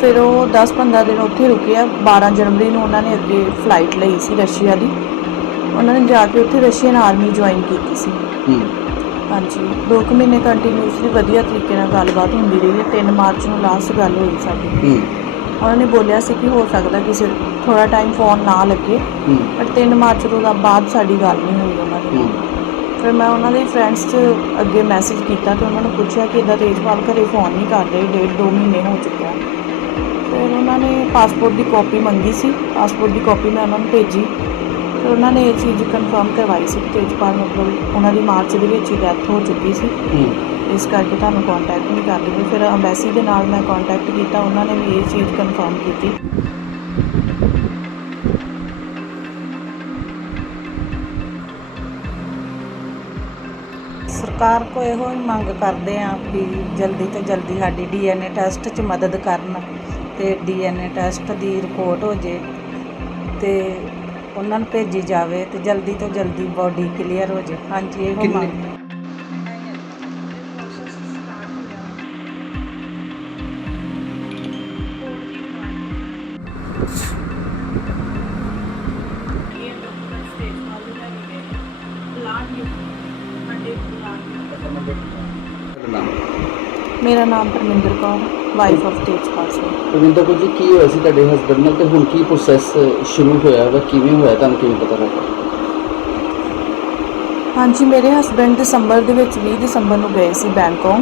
ਫਿਰ ਉਹ 10-15 ਦਿਨ ਉੱਥੇ ਰੁਕੇ ਆ। 12 ਜਨਵਰੀ ਨੂੰ ਉਹਨਾਂ ਨੇ ਅੱਗੇ ਫਲਾਈਟ ਲਈ ਸੀ ਰਸ਼ੀਆ ਦੀ। ਉਹਨਾਂ ਨੇ ਜਾ ਕੇ ਉੱਥੇ ਰਸ਼ੀਅਨ ਆਰਮੀ ਜੁਆਇਨ ਕੀਤੀ ਸੀ। ਹੂੰ। ਹਾਂਜੀ। ਦੋ ਕੁ ਮਹੀਨੇ ਕੰਟੀਨਿਊਸਲੀ ਵਧੀਆ ਤਰੀਕੇ ਨਾਲ ਗੱਲਬਾਤ ਹੁੰਦੀ ਰਹੀ ਹੈ। 3 ਮਾਰਚ ਨੂੰ ਲਾਸਟ ਗੱਲ ਹੋਈ ਸਾਡੀ। ਹੂੰ। ਉਹਨਾਂ ਨੇ ਬੋਲਿਆ ਸੀ ਕਿ ਹੋ ਸਕਦਾ ਕਿਸੇ ਥੋੜਾ ਟਾਈਮ ਫੋਨ ਨਾ ਲੱਗੇ। ਹੂੰ। ਪਰ 3 ਮਾਰਚ ਤੋਂ ਬਾਅਦ ਸਾਡੀ ਗੱਲ ਨਹੀਂ ਹੋਈ ਉਹਨਾਂ ਦੇ। ਫਿਰ ਮੈਂ ਉਹਨਾਂ ਦੇ ਫਰੈਂਡਸ 'ਚ ਅੱਗੇ ਮੈਸੇਜ ਕੀਤਾ ਤੇ ਉਹਨਾਂ ਨੂੰ ਪੁੱਛਿਆ ਕਿ ਇਦਾਂ ਤੇਜਪਾਲ ਘਰੇ ਫੋਨ ਨਹੀਂ ਕਰ ਰਹੇ। ਡੇਢ ਦੋ ਮਹੀਨੇ ਹੋ ਚੁੱਕਿਆ ਫਿਰ ਉਹਨਾਂ ਨੇ ਪਾਸਪੋਰਟ ਦੀ ਕਾਪੀ ਮੰਗੀ ਸੀ। ਪਾਸਪੋਰਟ ਦੀ ਕਾਪੀ ਮੈਂ ਉਹਨਾਂ ਨੂੰ ਭੇਜੀ। ਫਿਰ ਉਹਨਾਂ ਨੇ ਇਹ ਚੀਜ਼ ਕਨਫਰਮ ਕਰਵਾਈ ਸੀ ਕਿ ਤੇਜਪਾਲ ਮਤਲਬ ਉਹਨਾਂ ਦੀ ਮਾਰਚ ਦੇ ਵਿੱਚ ਹੀ ਡੈਥ ਹੋ ਚੁੱਕੀ ਸੀ। ਇਸ ਕਰਕੇ ਤੁਹਾਨੂੰ ਕੰਟੈਕਟ ਨਹੀਂ ਕਰਦੇ ਪਏ। ਫਿਰ ਅੰਬੈਸੀ ਦੇ ਨਾਲ ਮੈਂ ਕੰਟੈਕਟ ਕੀਤਾ ਉਹਨਾਂ ਨੇ ਵੀ ਇਹ ਚੀਜ਼ ਕਨਫਰਮ ਕੀਤੀ। ਸਰਕਾਰ ਕੋ ਇਹੋ ਹੀ ਮੰਗ ਕਰਦੇ ਆ ਵੀ ਜਲਦੀ ਤੋਂ ਜਲਦੀ ਸਾਡੀ ਡੀਐਨਏ ਟੈਸਟ 'ਚ ਮਦਦ ਕਰਨ। ਤੇ ਡੀਐਨਏ ਟੈਸਟ ਦੀ ਰਿਪੋਰਟ ਹੋ ਜੇ ਤੇ ਉਹਨਾਂ ਨੂੰ ਭੇਜੀ ਜਾਵੇ ਤੇ ਜਲਦੀ ਤੋਂ ਜਲਦੀ ਬੋਡੀ ਕਲੀਅਰ ਹੋ ਜੇ। ਹਾਂਜੀ ਇਹੋ ਕਿੰਨੇ- ਮੰਗ। ਤੁਹਾਡਾ ਨਾਮ ਮੇਰਾ ਨਾਮ ਪਰਮਿੰਦਰ ਕੌਰ। ਵਾਈਫ ਆਫ ਤੇਜਪਾਲ ਸਿੰਘ ਰਵਿੰਦਰ ਕੌਰ ਜੀ ਕੀ ਹੋਇਆ ਸੀ ਤੁਹਾਡੇ ਹਸਬੰਡ ਨਾਲ ਤੇ ਹੁਣ ਕੀ ਪ੍ਰੋਸੈਸ ਸ਼ੁਰੂ ਹੋਇਆ ਵਾ? ਕਿਵੇਂ ਹੋਇਆ? ਤੁਹਾਨੂੰ ਕਿਵੇਂ ਪਤਾ ਲੱਗਾ? ਹਾਂਜੀ ਮੇਰੇ ਹਸਬੰਡ ਦਸੰਬਰ ਦੇ ਵਿੱਚ 20 ਦਸੰਬਰ ਨੂੰ ਗਏ ਸੀ ਬੈਂਕਾਕ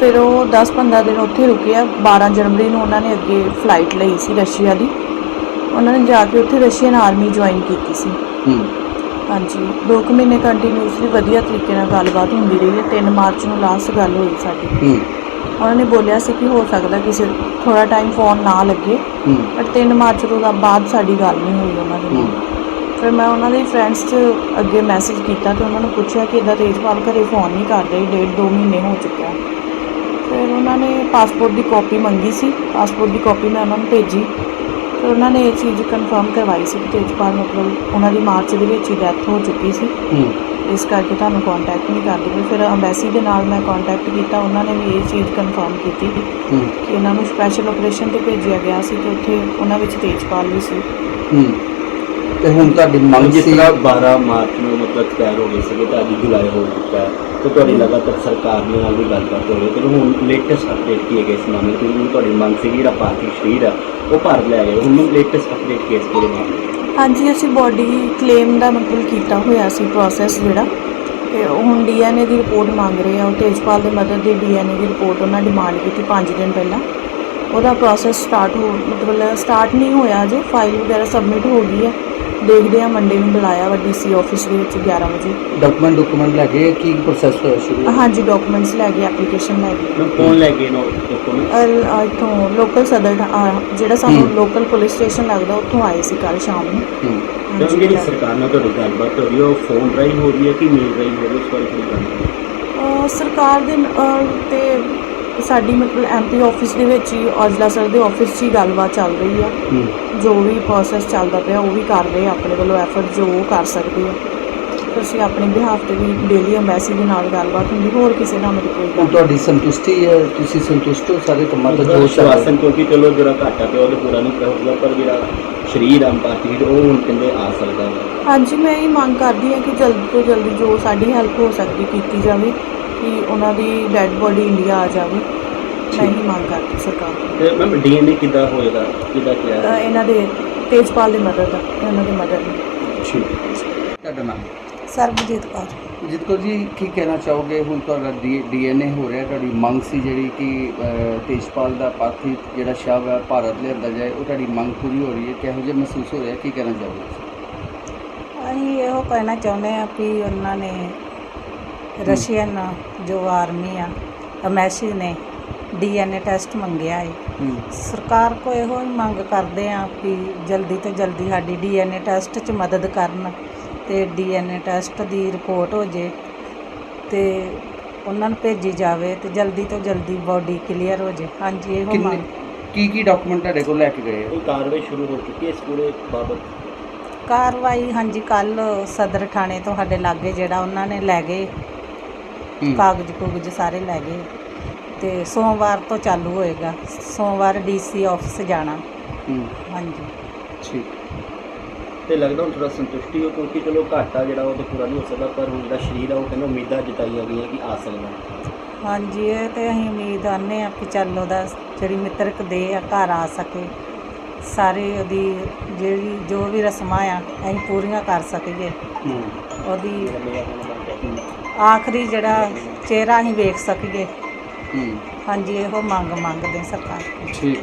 ਫਿਰ ਉਹ 10-15 ਦਿਨ ਉੱਥੇ ਰੁਕੇ ਆ 12 ਜਨਵਰੀ ਨੂੰ ਉਹਨਾਂ ਨੇ ਅੱਗੇ ਫਲਾਈਟ ਲਈ ਸੀ ਰਸ਼ੀਆ ਦੀ। ਉਹਨਾਂ ਨੇ ਜਾ ਕੇ ਉੱਥੇ ਰਸ਼ੀਅਨ ਆਰਮੀ ਜੁਆਇਨ ਕੀਤੀ ਸੀ। ਹੂੰ। ਹਾਂਜੀ ਦੋ ਕੁ ਮਹੀਨੇ ਕੰਟੀਨਿਊਸਲੀ ਵਧੀਆ ਤਰੀਕੇ ਨਾਲ ਗੱਲਬਾਤ ਹੁੰਦੀ ਰਹੀ ਹੈ। 3 ਮਾਰਚ ਨੂੰ ਲਾਸਟ ਗੱਲ ਹੋਈ ਸਾਡੀ। ਹੂੰ। ਉਹਨਾਂ ਨੇ ਬੋਲਿਆ ਸੀ ਕਿ ਹੋ ਸਕਦਾ ਕਿਸੇ ਥੋੜਾ ਟਾਈਮ ਫੋਨ ਨਾ ਲੱਗੇ। ਪਰ 3 ਮਾਰਚ ਤੋਂ ਬਾਅਦ ਸਾਡੀ ਗੱਲ ਨਹੀਂ ਹੋਈ ਉਹਨਾਂ ਦੇ ਨਾਲ। ਫਿਰ ਮੈਂ ਉਹਨਾਂ ਦੇ ਫਰੈਂਡਸ 'ਚ ਅੱਗੇ ਮੈਸੇਜ ਕੀਤਾ ਤੇ ਉਹਨਾਂ ਨੂੰ ਪੁੱਛਿਆ ਕਿ ਇਦਾਂ ਤੇਜਪਾਲ ਘਰੇ ਫੋਨ ਨਹੀਂ ਕਰ ਰਹੇ ਡੇਢ ਦੋ ਮਹੀਨੇ ਹੋ ਚੁੱਕਿਆ ਫਿਰ ਉਹਨਾਂ ਨੇ ਪਾਸਪੋਰਟ ਦੀ ਕਾਪੀ ਮੰਗੀ ਸੀ। ਪਾਸਪੋਰਟ ਦੀ ਕਾਪੀ ਮੈਂ ਉਹਨਾਂ ਨੂੰ ਭੇਜੀ। ਫਿਰ ਉਹਨਾਂ ਨੇ ਇਹ ਚੀਜ਼ ਕਨਫਰਮ ਕਰਵਾਈ ਸੀ ਕਿ ਤੇਜਪਾਲ ਮਤਲਬ ਉਹਨਾਂ ਦੀ ਮਾਰਚ ਦੇ ਵਿੱਚ ਹੀ ਡੈਥ ਹੋ ਚੁੱਕੀ ਸੀ। ਇਸ ਕਰਕੇ ਤੁਹਾਨੂੰ ਕੰਟੈਕਟ ਨਹੀਂ ਕਰਦੇ ਪਏ ਫਿਰ ਅੰਬੈਸੀ ਦੇ ਨਾਲ ਮੈਂ ਕੰਟੈਕਟ ਕੀਤਾ ਉਹਨਾਂ ਨੇ ਵੀ ਇਹ ਚੀਜ਼ ਕਨਫਰਮ ਕੀਤੀ ਕਿ ਇਹਨਾਂ ਨੂੰ ਸਪੈਸ਼ਲ ਆਪਰੇਸ਼ਨ ਤੇ ਭੇਜਿਆ ਗਿਆ ਸੀ ਤੇ ਉੱਥੇ ਉਹਨਾਂ ਵਿੱਚ ਤੇਜਪਾਲ ਵੀ ਸੀ। ਹੂੰ। ਤੇ ਹੁਣ ਤੁਹਾਡੀ ਮੰਗ ਜਿਸ ਤਰ੍ਹਾਂ 12 ਮਾਰਚ ਨੂੰ ਮਤਲਬ ਐਕਸਪਾਇਰ ਹੋ ਗਈ ਸੀ ਤੇ ਅੱਜ ਜੁਲਾਈ ਹੋ ਚੁੱਕਾ ਹੈ ਤੇ ਤੁਹਾਡੀ ਲਗਾਤਾਰ ਸਰਕਾਰ ਦੇ ਨਾਲ ਵੀ ਗੱਲਬਾਤ ਹੋ ਰਹੀ ਹੈ। ਤੇ ਹੁਣ ਲੇਟੈਸਟ ਅਪਡੇਟ ਕੀ ਹੈ ਕਿ ਇਸ ਮਾਮਲੇ ਕਿਉਂਕਿ ਤੁਹਾਡੀ ਮੰਗ ਸੀ ਜਿਹੜਾ ਪਾਰਥਿਵ ਸਰੀਰ ਆ ਉਹ ਭਾਰਤ ਲੈ ਗਏ ਹੁਣ ਲੇਟੈਸਟ ਅਪਡੇਟ ਕੇਸ ਕਿਹੜੇ ਮਾਮਲੇ? ਹਾਂਜੀ, ਅਸੀਂ ਬੋਡੀ ਕਲੇਮ ਦਾ ਮਤਲਬ ਕੀਤਾ ਹੋਇਆ ਸੀ ਪ੍ਰੋਸੈਸ ਜਿਹੜਾ। ਤੇ ਉਹ ਹੁਣ ਡੀਐਨਏ ਦੀ ਰਿਪੋਰਟ ਮੰਗ ਰਹੇ ਆ। ਉਹ ਤੇਜਪਾਲ ਦੇ ਮਦਰ ਦੀ ਡੀਐਨਏ ਦੀ ਰਿਪੋਰਟ ਉਹਨਾਂ ਡਿਮਾਂਡ ਕੀਤੀ 5 ਦਿਨ ਪਹਿਲਾਂ। ਉਹਦਾ ਪ੍ਰੋਸੈਸ ਸਟਾਰਟ ਹੋ ਮਤਲਬ ਸਟਾਰਟ ਨਹੀਂ ਹੋਇਆ ਅਜੇ ਫਾਈਲ ਵਗੈਰਾ ਸਬਮਿਟ ਹੋ ਗਈ ਆ ਦੇਖਦੇ ਆ ਮੰਡੇ ਨੂੰ ਬੁਲਾਇਆ ਵਾ ਡੀਸੀ ਆਫਿਸ ਦੇ ਵਿੱਚ 11 ਵਜੇ। ਡਾਕੂਮੈਂਟ ਡਾਕੂਮੈਂਟ ਲੈ ਕੇ ਕੀ ਪ੍ਰੋਸੈਸ ਹੋਇਆ ਸ਼ੁਰੂ ਹਾਂਜੀ ਡਾਕੂਮੈਂਟਸ ਲੈ ਕੇ ਐਪਲੀਕੇਸ਼ਨ ਲੈ ਕੇ। ਮੈਂ ਫੋਨ ਲੈ ਕੇ ਨੋ ਡਾਕੂਮੈਂਟ ਇੱਥੋਂ ਲੋਕਲ ਸਦਰ ਜਿਹੜਾ ਸਾਨੂੰ ਹੂੰ। ਲੋਕਲ ਪੁਲਿਸ ਸਟੇਸ਼ਨ ਲੱਗਦਾ ਉੱਥੋਂ ਆਏ ਸੀ ਕੱਲ ਸ਼ਾਮ ਨੂੰ। ਹੂੰ। ਜਿਹੜੀ ਸਰਕਾਰ ਨਾਲ ਤੁਹਾਡੀ ਗੱਲਬਾਤ ਹੋ ਰਹੀ ਹੈ ਉਹ ਫੋਨ ਰਾਹੀਂ ਹੋ ਰਹੀ ਹੈ ਕਿ ਮੇਲ ਰਾਹੀਂ ਹੋ ਰਹੀ ਹੈ ਉਸ ਬਾਰੇ ਥੋੜੀ ਗੱਲ ਸਰਕਾਰ ਦੇ ਤੇ ਸਾਡੀ ਮਤਲਬ ਐਮਪੀ ਆਫਿਸ ਦੇ ਵਿੱਚ ਹੀ ਔਜਲਾ ਸਰ ਦੇ ਆਫਿਸ 'ਚ ਹੀ ਗੱਲਬਾਤ ਚੱਲ ਰਹੀ ਆ। ਜੋ ਵੀ ਪ੍ਰੋਸੈਸ ਚੱਲਦਾ ਪਿਆ ਉਹ ਵੀ ਕਰ ਰਹੇ ਆ ਆਪਣੇ ਵੱਲੋਂ ਐਫਰਟ ਜੋ ਉਹ ਕਰ ਸਕਦੇ ਆ। ਤੇ ਅਸੀਂ ਆਪਣੇ ਬਿਹਾਫ ਤੇ ਵੀ ਡੇਲੀ ਅੰਬੈਸੀ ਦੇ ਨਾਲ ਗੱਲਬਾਤ ਹੁੰਦੀ ਹੋਰ ਕਿਸੇ ਨਾਲ ਮੇਰੀ ਕੋਈ ਗੱਲ ਤੁਹਾਡੀ ਸੰਤੁਸ਼ਟੀ ਹੈ ਤੁਸੀਂ ਸੰਤੁਸ਼ਟ ਹੋ ਸਾਰੇ ਕੰਮਾਂ ਤੋਂ ਜੋ ਸ਼ਵਾਸਨ ਕਿਉਂਕਿ ਚਲੋ ਜਿਹੜਾ ਘਾਟਾ ਪਿਆ ਉਹ ਤਾਂ ਪੂਰਾ ਨਹੀਂ ਹੋਊਗਾ ਪਰ ਜਿਹੜਾ ਸਰੀਰ ਪਾਰਥਿਵ ਉਹ ਹੁਣ ਕਹਿੰਦੇ ਆ ਸਕਦਾ ਹਾਂਜੀ ਮੈਂ ਇਹ ਮੰਗ ਕਰਦੀ ਹਾਂ ਕਿ ਜਲਦੀ ਤੋਂ ਜਲਦੀ ਜੋ ਸਾਡੀ ਹੈਲਪ ਹੋ ਸਕਦੀ ਕੀਤੀ ਜਾਵੇ। ਕਿ ਉਹਨਾਂ ਦੀ ਡੈੱਡ ਬੋਡੀ ਇੰਡੀਆ ਆ ਜਾਵੇ। ਮੈਂ ਇਹ ਮੰਗ ਕਰਦੀ ਸਰਕਾਰ ਤੋਂ। ਤੇ ਮੈਮ ਡੀਐਨਏ ਕਿੱਦਾਂ ਹੋਏਗਾ? ਕਿੱਦਾਂ ਕਿਹਾ ਇਹਨਾਂ ਦੇ ਤੇਜਪਾਲ ਦੇ ਮਦਦ ਦਾ ਇਹਨਾਂ ਦੇ ਮਦਦ ਠੀਕ। ਤੁਹਾਡਾ ਨਾਮ? ਸਰਬਜੀਤ ਕੌਰ। ਜਿਤ ਕੌਰ ਜੀ ਕੀ ਕਹਿਣਾ ਚਾਹੋਗੇ? ਹੁਣ ਤੁਹਾਡਾ ਡੀਐਨਏ ਹੋ ਰਿਹਾ ਤੁਹਾਡੀ ਮੰਗ ਸੀ ਜਿਹੜੀ ਕਿ ਅਹ, ਤੇਜਪਾਲ ਦਾ ਪਾਰਥਿਵ ਜਿਹੜਾ ਸ਼ਵ ਹੈ ਭਾਰਤ ਲਿਆਂਦਾ ਜਾਏ ਉਹ ਤੁਹਾਡੀ ਮੰਗ ਪੂਰੀ ਹੋ ਰਹੀ ਹੈ ਕਿਹੋ ਜਿਹਾ ਮਹਿਸੂਸ ਹੋ ਰਿਹਾ ਕੀ ਕਹਿਣਾ ਚਾਹੋਗੇ? ਅਸੀਂ ਇਹੋ ਕਹਿਣਾ ਚਾਹੁੰਦੇ ਆ ਵੀ ਉਹਨਾਂ ਨੇ ਰਸ਼ੀਅਨ ਜੋ ਆਰਮੀ ਆ ਅਮੈਸੀ ਨੇ ਡੀਐਨਏ ਟੈਸਟ ਮੰਗਿਆ ਹੈ ਹੂੰ। ਸਰਕਾਰ ਕੋ ਇਹੋ ਹੀ ਮੰਗ ਕਰਦੇ ਆ ਵੀ ਜਲਦੀ ਤੋਂ ਜਲਦੀ ਸਾਡੀ ਡੀਐਨਏ ਟੈਸਟ 'ਚ ਮਦਦ ਕਰਨ ਤੇ ਡੀਐਨਏ ਟੈਸਟ ਦੀ ਰਿਪੋਰਟ ਹੋ ਜੇ ਤੇ ਉਹਨਾਂ ਨੂੰ ਭੇਜੀ ਜਾਵੇ ਤੇ ਜਲਦੀ ਤੋਂ ਜਲਦੀ ਬੋਡੀ ਕਲੀਅਰ ਹੋ ਜੇ। ਹਾਂਜੀ ਇਹੋ ਕਿੰਨੇ ਮੰਗ। ਕੀ ਕੀ ਡਾਕੂਮੈਂਟ ਤੁਹਾਡੇ ਕੋਲ ਲੈ ਕੇ ਗਏ ਹੋ ਕੋਈ ਕਾਰਵਾਈ ਸ਼ੁਰੂ ਹੋ ਚੁੱਕੀ ਹੈ ਇਸ ਪੂਰੇ ਬਾਬਤ। ਕਾਰਵਾਈ ਹਾਂਜੀ ਕੱਲ ਸਦਰ ਥਾਣੇ ਤੋਂ ਸਾਡੇ ਲਾਗੇ ਜਿਹੜਾ ਉਹਨਾਂ ਨੇ ਲੈ ਗਏ। ਹੂੰ। ਕਾਗਜ਼ ਕੁਗਜ਼ ਸਾਰੇ ਲੈ ਗਏ। ਤੇ ਸੋਮਵਾਰ ਤੋਂ ਚਾਲੂ ਹੋਏਗਾ। ਸੋਮਵਾਰ ਡੀਸੀ ਆਫਿਸ ਜਾਣਾ। ਹੂੰ। ਹਾਂਜੀ। ਠੀਕ। ਤੇ ਲੱਗਦਾ ਹੁਣ ਥੋੜਾ ਸੰਤੁਸ਼ਟੀ ਹੋ ਕਿਉਂਕਿ ਚਲੋ ਘਾਟਾ ਜਿਹੜਾ ਉਹ ਤਾਂ ਪੂਰਾ ਨਹੀਂ ਹੋ ਸਕਦਾ ਪਰ ਹੁਣ ਜਿਹੜਾ ਸਰੀਰ ਆ ਉਹ ਕਹਿੰਦਾ ਉਮੀਦਾਂ ਜਤਾਈਆਂ ਗਈਆਂ ਕਿ ਆ ਸਕਦਾ। ਹਾਂਜੀ ਇਹ ਤੇ ਅਸੀਂ ਉਮੀਦ ਆਨੇ ਆ ਕਿ ਚੱਲ ਉਹਦਾ ਜਿਹੜੀ ਮਿੱਤਰਕ ਦੇ ਆ ਘਰ ਆ ਸਕੇ। ਸਾਰੇ ਉਹਦੀ ਜਿਹੜੀ ਜੋ ਵੀ ਰਸਮਾਂ ਆ ਅਸੀਂ ਪੂਰੀਆਂ ਕਰ ਸਕੀਏ। ਹੂੰ। ਉਹਦੀ ਆਖਰੀ ਜਿਹੜਾ ਚਿਹਰਾ ਅਸੀਂ ਵੇਖ ਸਕੀਏ। ਹੂੰ। ਹਾਂਜੀ ਇਹੋ ਮੰਗ ਮੰਗਦੇ ਸਰਕਾਰ। ਤੋਂ। ਠੀਕ।